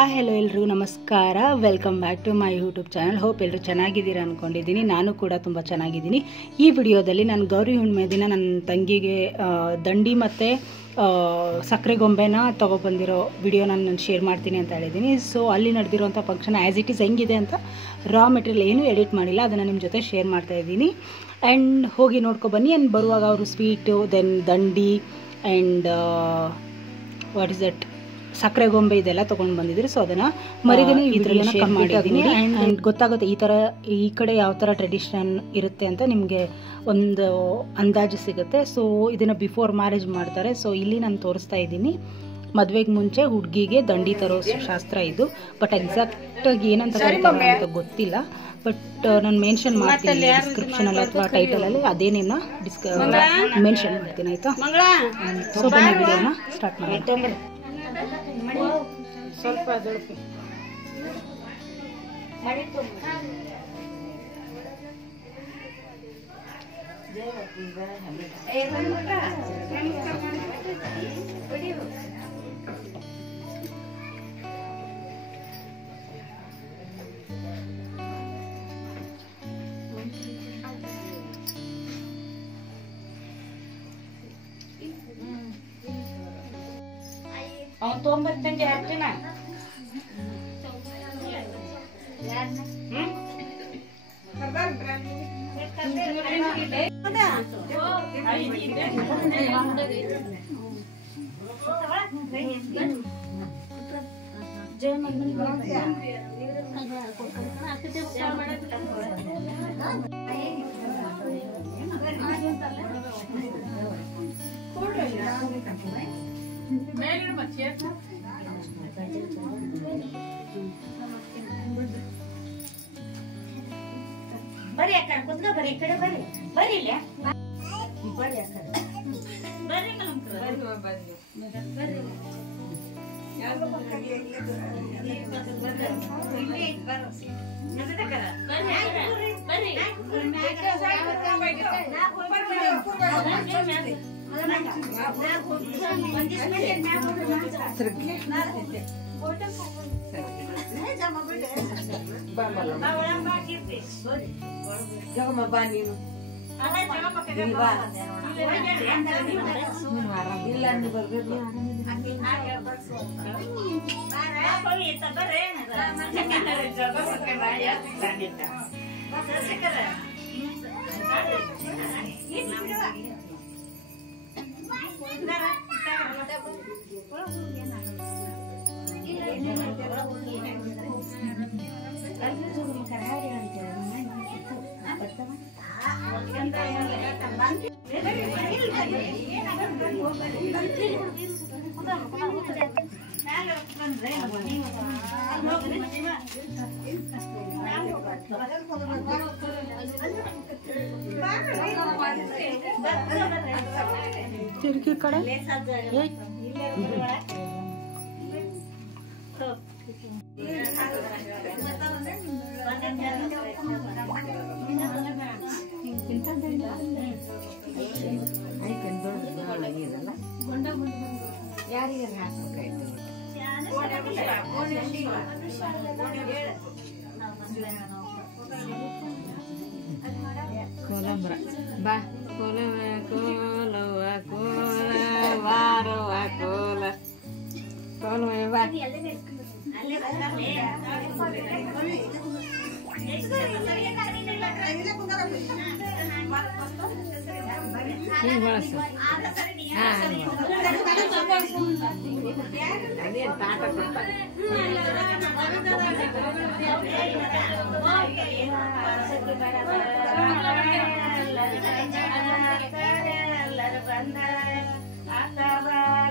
Hi hello ಎಲ್ರಿಗೂ ನಮಸ್ಕಾರ. Welcome back to my YouTube channel. Hope ಎಲ್ಲರೂ ಚೆನ್ನಾಗಿದ್ದೀರಾ ಅಂದ್ಕೊಂಡಿದ್ದೀನಿ. ನಾನು ಕೂಡ ತುಂಬ ಚೆನ್ನಾಗಿದ್ದೀನಿ. ಈ ವಿಡಿಯೋದಲ್ಲಿ ನಾನು ಗೌರಿ ಹುಣ್ಣಿಮೆ ದಿನ ನನ್ನ ತಂಗಿಗೆ ದಂಡಿ ಮತ್ತು ಸಕ್ಕರೆ ಗೊಂಬೆನ ತೊಗೊಬಂದಿರೋ ವಿಡಿಯೋ ನಾನು ಶೇರ್ ಮಾಡ್ತೀನಿ ಅಂತ ಹೇಳಿದ್ದೀನಿ. ಸೊ ಅಲ್ಲಿ ನಡೆದಿರೋಂಥ ಫಂಕ್ಷನ್ ಆ್ಯಸ್ ಇಟ್ ಈಸ್ ಹೆಂಗಿದೆ ಅಂತ ರಾ ಮೆಟೀರಿಯಲ್ ಏನೂ ಎಡಿಟ್ ಮಾಡಿಲ್ಲ, ಅದನ್ನು ನಿಮ್ಮ ಜೊತೆ ಶೇರ್ ಮಾಡ್ತಾಯಿದ್ದೀನಿ. ಆ್ಯಂಡ್ ಹೋಗಿ ನೋಡ್ಕೊಬನ್ನಿ. ಆ್ಯಂಡ್ ಬರುವಾಗ ಅವರು ಸ್ವೀಟು, ದೆನ್ ದಂಡಿ ಆ್ಯಂಡ್ ವಾಟ್ ಇಸ್ ದಟ್ ಸಕ್ಕರೆ ಗೊಂಬೆ ಇದೆಲ್ಲ ತೊಗೊಂಡು ಬಂದಿದ್ರು. ಸೊ ಅದನ್ನು ಮರಿಗೇನೆ ಇದರಲ್ಲಿ ಶೇರ್ ಮಾಡಿದ್ದೀನಿ. ಆ್ಯಂಡ್ ಗೊತ್ತಾಗುತ್ತೆ ಈ ಕಡೆ ಯಾವ ಥರ ಟ್ರೆಡಿಷನ್ ಇರುತ್ತೆ ಅಂತ ನಿಮಗೆ ಒಂದು ಅಂದಾಜು ಸಿಗುತ್ತೆ. ಸೊ ಇದನ್ನು ಬಿಫೋರ್ ಮ್ಯಾರೇಜ್ ಮಾಡ್ತಾರೆ. ಸೊ ಇಲ್ಲಿ ನಾನು ತೋರಿಸ್ತಾ ಇದ್ದೀನಿ. ಮದುವೆಗೆ ಮುಂಚೆ ಹುಡುಗಿಗೆ ದಂಡಿ ತರೋ ಶಾಸ್ತ್ರ ಇದು. ಬಟ್ ಎಕ್ಸಾಕ್ಟಾಗಿ ಏನಂತ ಕರೀತಾರೆ ಅಂತ ಗೊತ್ತಿಲ್ಲ. ಬಟ್ ನಾನು ಮೆನ್ಷನ್ ಮಾಡ್ತೀನಿ ಡಿಸ್ಕ್ರಿಪ್ಷನಲ್ಲಿ ಅಥವಾ ಟೈಟಲಲ್ಲಿ ಅದೇನೇನ ಮೆನ್ಷನ್ ಮಾಡ್ತೀನಿ, ಆಯಿತಾ? ಸೊ ಬನ್ನಿ ವಿಡಿಯೋನ ಸ್ಟಾರ್ಟ್ ಮಾಡಿ. ಸ್ವಲ್ಪ ಅದೊಳಗೆ ಅವ್ನು ತೊಗೊಂಬರ್ತಂಗೆ ಹಾಕ್ತೀನ. ಬರ್ರಿ ಅಕ್ಕ ಕುತ್ಕ ಬರ್ರಿ, ಈ ಕಡೆ ಬರ್ರಿ, ಬರ್ರಿ ಇಲ್ಲ ಬರ್ರಿ ಅಕ್ಕ ಬರ್ರಿ ತಿರುಗಿ ಕಡೆ ಕೋಲಂಬ್ರ ಬಾ ಕೋಲವ ಕೋಲವ ಕೋಲ ವಾರವ ಕೋಲ ಕೋಲವ ಬಾ ಬಳಸು. ಅದೇನು ತಾಟ ಕೊಡ್ತಾರೆ.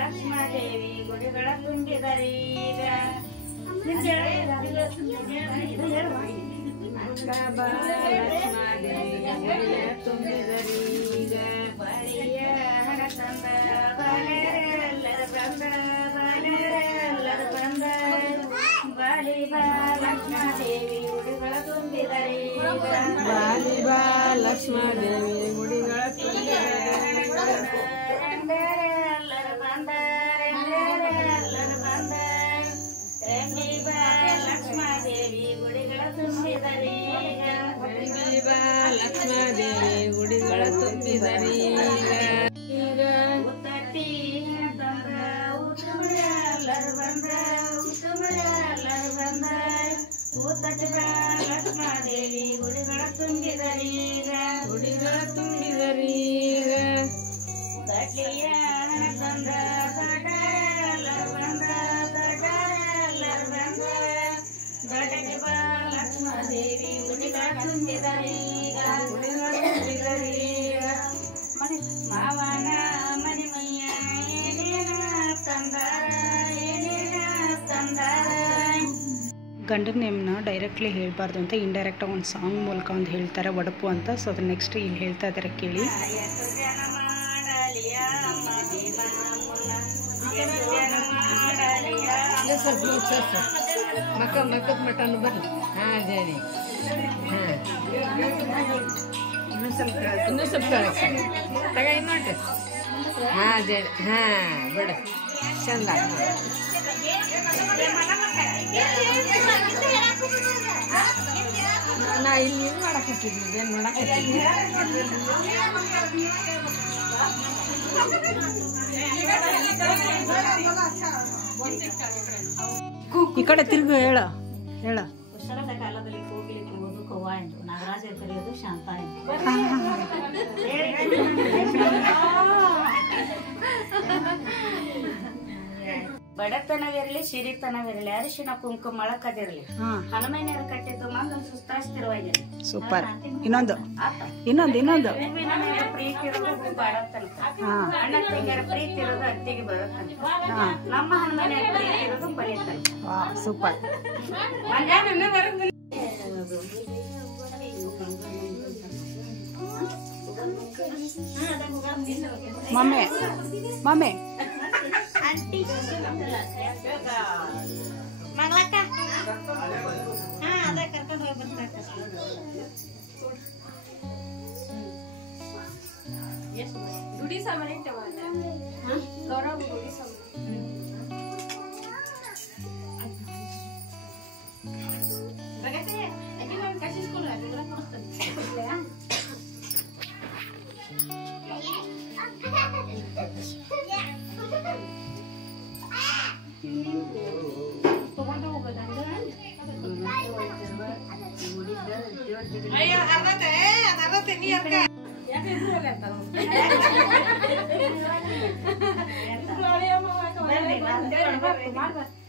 ಲಕ್ಷ್ಮೀದೇವಿ ಗುಡಿಗಳ ತುಂಬಿದರೀಗ ತುಂಬಿದರೀಗ ಬಳಿಯ ತಂದ ಬಲೆರೆಲ್ಲರ ಬಂದ ಬಲೆರೆಲ್ಲರ ಬಂದ ಬಾಲಿ ಬಾ ಲಕ್ಷ್ಮೀದೇವಿ ಗುಡಿಗಳ ತುಂಬಿದರೀಗ ಬಾಲಿ ಬಾ ಲಕ್ಷ್ಮೀದೇವಿ ಗುಡಿಗಳ ತುಂಬಿದರೀಗ ಎಲ್ಲರ ಬಂದ ಎಲ್ಲರ ಬಂದ ತುಂಬಿದರೀಗ ಉತ್ತಟ್ಟಿ ಅಂತಂದ್ರ ಉತ್ತುಮರ ಎಲ್ಲರೂ ಬಂದ ಉತ್ತುಮರ ಎಲ್ಲರೂ ಬಂದ ಉತ್ತಟ್ಟಿ ಲಕ್ಷ್ಮಾದೇವಿ ಗುಡಿಗಳ ತುಂಬಿದರೀಗ ಗುಡಿಗಳ ತುಂಬಿದರೀಗ ತಟ್ಲಿಯ ತಂದ ದೊಡ್ಡ ಎಲ್ಲರೂ ಬಂದ ದೊಡ್ಡ ಎಲ್ಲರೂ ಬಂದ ದೊಡ್ಡಕ್ಕೆ ಲಕ್ಷ್ಮಾದೇವಿ ಗುಡಿಗಳ ತುಂಬಿದರೀಗ ಗುಡಿಗಳ ತುಂಬಿದರೀಗ ಮಾವನ ಮನೆ ಮೈಯ ಏನೇನ ತಂದಾರ ಏನೇನ ತಂದಾರ. ಗಂಡನ ನೇಮ್ನ ಡೈರೆಕ್ಟ್ಲಿ ಹೇಳ್ಬಾರ್ದು ಅಂತ ಇಂಡೈರೆಕ್ಟಾಗಿ ಒಂದು ಸಾಂಗ್ ಮೂಲಕ ಒಂದು ಹೇಳ್ತಾರೆ ಒಡಪು ಅಂತ. ಸೊ ಅದು ನೆಕ್ಸ್ಟ್ ಇಲ್ಲಿ ಹೇಳ್ತಾ ಇದ್ದಾರೆ ಕೇಳಿ. ಎಷ್ಟು ಜನ ಮಾಡಲಿಯ ಅಮ್ಮ ಭೀಮಮ್ಮನ ಎಷ್ಟು ಜನ ಮಾಡಲಿಯ ಮಕ್ಕದ ಮಟನ್ ಬರ್ಲಿ. ಹಾಂ ಜೇನಿ ಹಾಂ ಇನ್ನೂ ಸ್ವಲ್ಪ ಕಳಿಸಿ ತಗ ಇನ್ನೊಂಟು. ಹಾಂ ಜೇನಿ ಹಾಂ ಬಿಡ ಚಂದ. ನಾ ಇಲ್ಲಿ ಇದು ಮಾಡಕತ್ತಿದ್ವಿ ಏನು ಮಾಡಕತ್ತಿದ್ವಿ. ಈ ಕಡೆ ತಿರುಗು ಹೇಳ ಹೇಳ. ಕುಶಲದ ಕಾಲದಲ್ಲಿ ಹೋಗ್ಲಿಕ್ಕೆ ಹೋದು ಕವ್ವ ಎಂದು ನಾಗರಾಜ ಕರೆಯೋದು ಶಾಂತ ಎಂದು. ಬಡತನವಿರಲಿ ಸಿರಿತನವಿರಲಿ ಅರಿಶಿನ ಕುಂಕುಮ ಮೊಳಕದಿರಲಿ ಹನುಮೈನರು ಕಟ್ಟಿದ್ದು ಮಂಗಲ ಸುಸ್ತಾಸ್ತಿರುವಾಗಿರಲಿ. ಸೂಪರ್. ಇನ್ನೊಂದು ಇನ್ನೊಂದು ಹೂವಿನ ಮೇಲೆ ಪ್ರೀತಿ ಇರೋದು ಹೂ ಬಾಡೋ ತನಕ, ಅಣ್ಣ ತಂಗಿಯರ ಪ್ರೀತಿ ಇರೋದು ಅತ್ತಿಗೆ ಬರೋ ತನಕ, ನಮ್ಮ ಹನುಮೈನರ ಪ್ರೀತಿ ಇರೋದು ಬರೀ ತನಕ. ಸೂಪರ್. ಮಮ್ಮಿ ಮಮ್ಮಿ ಮಂಗಳಕ್ಕ ಅದ ಕರ್ಕೊಂಡು ಹೋಗಿ ಬರ್ತಾರೆ. ಗುಡಿ ಸಾಮಾನು ಇಟ್ಟವ ಗೌರವ ಗುಡಿ ಸಾಮಾನು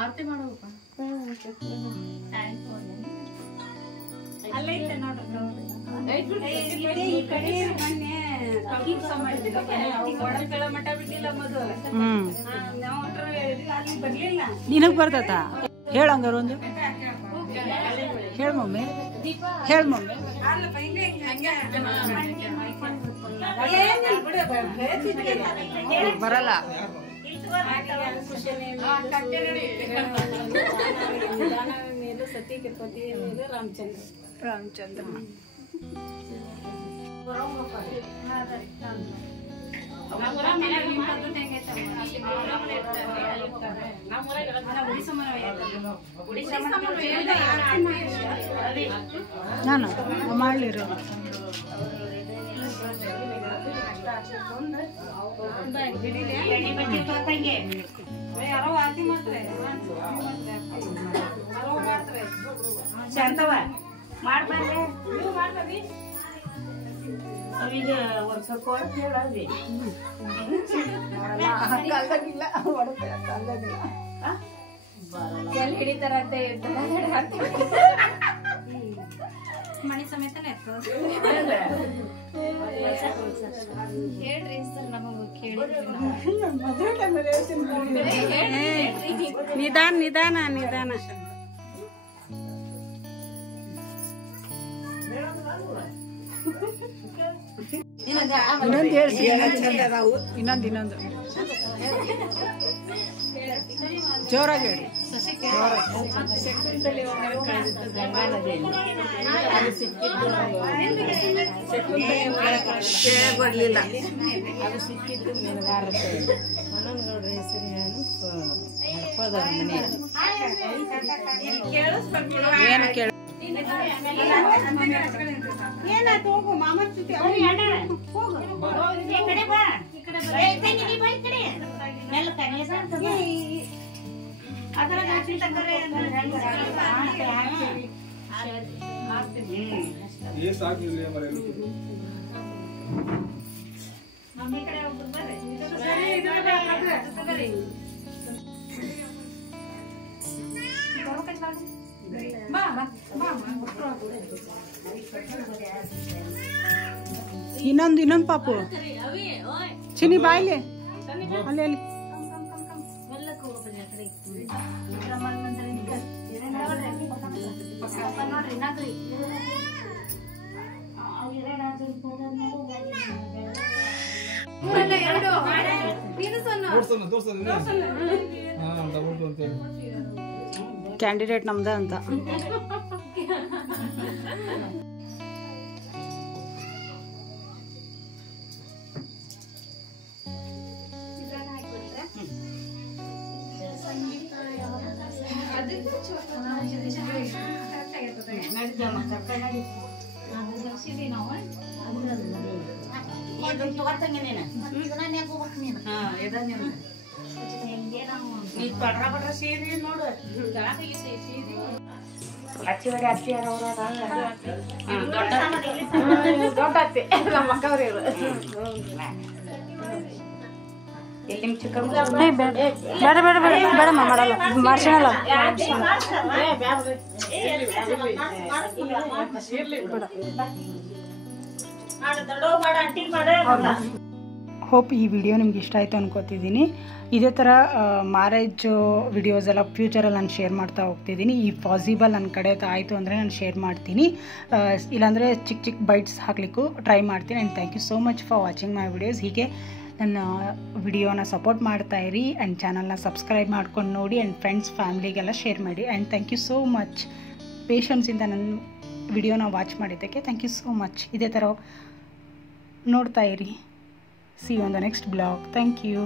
ಆರತಿ ಮಾಡೋಪ್ಪ. ಅಲ್ಲೈತೆ ನಿನಗ್ ಬರ್ತತ ಹೇಳಂಗಾರ ಒಂದು ಹೇಳ ಮಮ್ಮಿ ಹೇಳ ಮಮ್ಮಿ. ಬರಲ್ಲ. ಸತ್ಯಕೃಪತಿ ರಾಮಚಂದ್ರ ರಾಮಚಂದ್ರ ನಾನು ಮಾಡ್ಲಿರೋ ಶಾಂತವ ಮಾಡ್ಬಾರ್ರೆ ಅವೀಗ ಒಂದ್ ಸ್ವಲ್ಪ ಹೊರತು ಹೇಳಲ್ವಿ. ಎಲ್ಲಿ ಹಿಡಿತಾರಂತ ಮಣಿ ಸಮೇತನೇ ಹೇಳ್ರಿ ಸರ್ ನಮಗ ನಿಧಾನ ನಿಧಾನ ನಿಧಾನ. ಇನ್ನೊಂದು ಹೇಳ್ಸಿ ಇನ್ನೊಂದು ಜೋರಾಗಿ ಹೇಳಿ. ಶಕುಂತಲೆ ಗಂಗಾನದಿಯಲ್ಲಿ ಅದು ಸಿಕ್ಕಿದ್ದು ಬರ್ಲಿಲ್ಲ. ಅದು ಸಿಕ್ಕಿದ್ದು ಮೆಲಗಾರತೆ ಮನೋನ್ಗೌಡ್ರ ಹೆಸರು ಹಡಪದವ್ರ ಮನೆ. ಏನು ಕೇಳ ಏನಾಯ್ತು ಹೋಗು ಮಾಮ ಜೊತೆ ಇನ್ನೊಂದು ಪಾಪು ಚಿನ್ನಿ ಬಾಯ್ಲಿ ಅಲ್ಲಿ ಅಲ್ಲಿ ಕ್ಯಾಂಡಿಡೇಟ್ ನಮ್ದ ಅಂತ ಸೀರೆ ನೋಡು ದೊಡ್ಡ ಅತ್ತೆ ನಮ್ಮ ಅಕ್ಕವ್ರು ಇವರು ಬೇಡ ಬೇಡ ಬೇಡ ಬೇಡಮ್ಮ ಮಾಡಲ್ಲ ಮಾಡ್ಸೋಣಲ್ಲ ಹೋಪ್ ಈ ವಿಡಿಯೋ ನಿಮ್ಗೆ ಇಷ್ಟ ಆಯಿತು ಅನ್ಕೋತಿದ್ದೀನಿ. ಇದೇ ಥರ ಮ್ಯಾರೇಜ್ ವಿಡಿಯೋಸ್ ಎಲ್ಲ ಫ್ಯೂಚರಲ್ಲಿ ನಾನು ಶೇರ್ ಮಾಡ್ತಾ ಹೋಗ್ತಿದ್ದೀನಿ. ಈ ಪಾಸಿಬಲ್ ನನ್ನ ಕಡೆ ಆಯಿತು ಅಂದರೆ ನಾನು ಶೇರ್ ಮಾಡ್ತೀನಿ, ಇಲ್ಲಾಂದರೆ ಚಿಕ್ಕ ಚಿಕ್ಕ ಬೈಟ್ಸ್ ಹಾಕ್ಲಿಕ್ಕೂ ಟ್ರೈ ಮಾಡ್ತೀನಿ. And thank you so much for watching my videos. ಹೀಗೆ ನನ್ನ ವಿಡಿಯೋನ ಸಪೋರ್ಟ್ ಮಾಡ್ತಾಯಿರಿ ಆ್ಯಂಡ್ ಚಾನಲ್ನ ಸಬ್ಸ್ಕ್ರೈಬ್ ಮಾಡ್ಕೊಂಡು ನೋಡಿ ಆ್ಯಂಡ್ ಫ್ರೆಂಡ್ಸ್ ಫ್ಯಾಮ್ಲಿಗೆಲ್ಲ ಶೇರ್ ಮಾಡಿ. And thank you so much ಪೇಷನ್ಸಿಂದ ನನ್ನ ವಿಡಿಯೋನ ವಾಚ್ ಮಾಡಿದ್ದಕ್ಕೆ ಥ್ಯಾಂಕ್ ಯು ಸೋ ಮಚ್. ಇದೇ ಥರ ನೋಡ್ತಾ ಇರಿ. See you on the next vlog. Thank you.